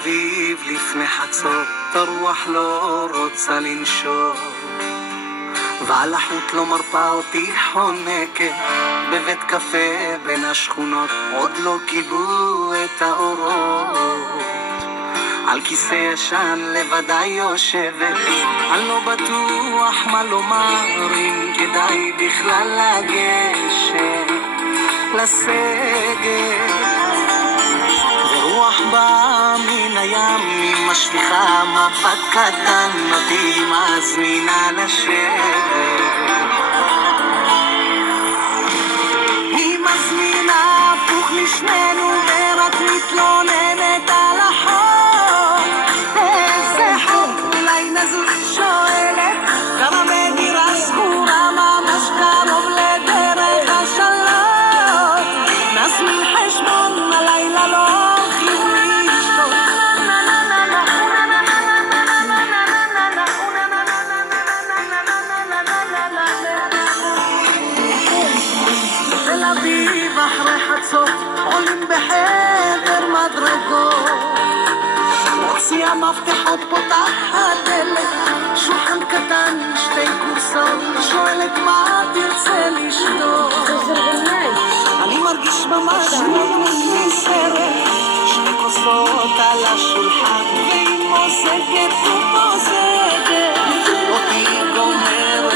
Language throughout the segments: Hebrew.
אביב לפני חצות, הרוח לא רוצה לנשור, ועל החוט לא מרפה אותי חונקת, בבית קפה בין השכונות עוד לא קיבלו את האורות. על כיסא ישן לבדי יושבת, אני לא בטוח מה לומר, אם כדאי בכלל לגשת לסגת. ורוח באה מן הים, היא משליחה מבט קטן, אותי מזמינה לשבת. היא מזמינה הפוך לשנינו ורק מתלוננת על החוק. איזה חוק, אולי נזוז, שואלת, כמה בדירה סגורה ממש קרוב לדרך השלום. נזמין חשבון, הלילה לא הולכים לשתות. תל אביב אחרי חצות, עולים בחדר מדרגות, מוציאה מפתחות, פותחת דלת, שולחן קטן, שתי כורסאות, שואלת מה תרצה לשתות. אני מרגיש ממש כמו סרט, שתי כוסות על השולחן, והיא מוזגת ומוזגת, אותי גומרת,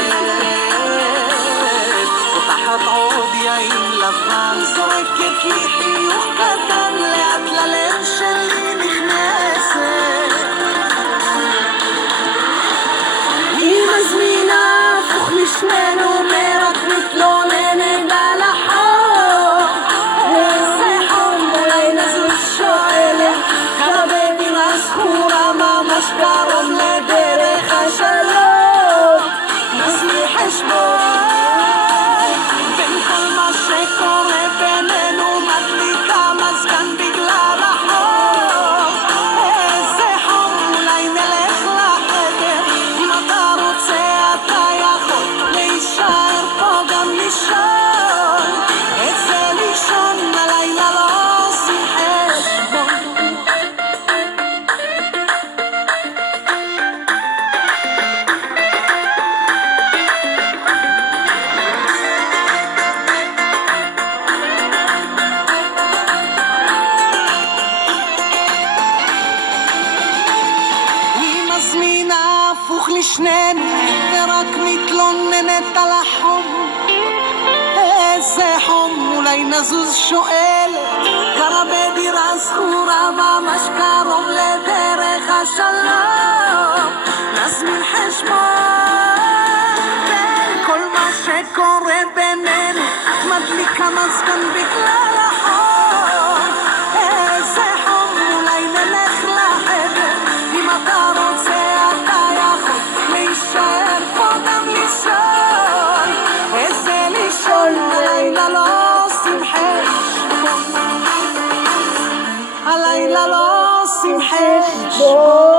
פותחת עוד יין לבן, זורקת לי חיוך קטן, לאט ללב שלי נכנסת. היא מזמינה הפוך לשנינו ורק מתלוננת על החוק. איזה חום, אולי נזוז, שואלת, כמה בדירה סגורה ממש קרוב לדרך השלום. נעשה חשבון בין כל מה שקורה בינינו, מדליקה מזגן בגלל החוק. איזה חום, אולי נלך לחדר, אם אתה רוצה אתה יכול להישאר פה גם לישון. את זה לישון, הלילה לא עושים חשבון. היא מזמינה הפוך לשנינו ורק מתלוננת על החום. איזה חום, אולי נזוז, שואלת, גרה בדירה סגורה ממש קרוב לדרך השלום. נזמין חשבון בין כל מה שקורה בינינו, מדליקה מזגן בגלל החום. איזה חום, אולי נלך לחדר, אם אתה רוצה אתה יכול להישאר פה גם לישון. איזה לישון, הלילה לא עושים חשבון, הלילה לא עושים חשבון.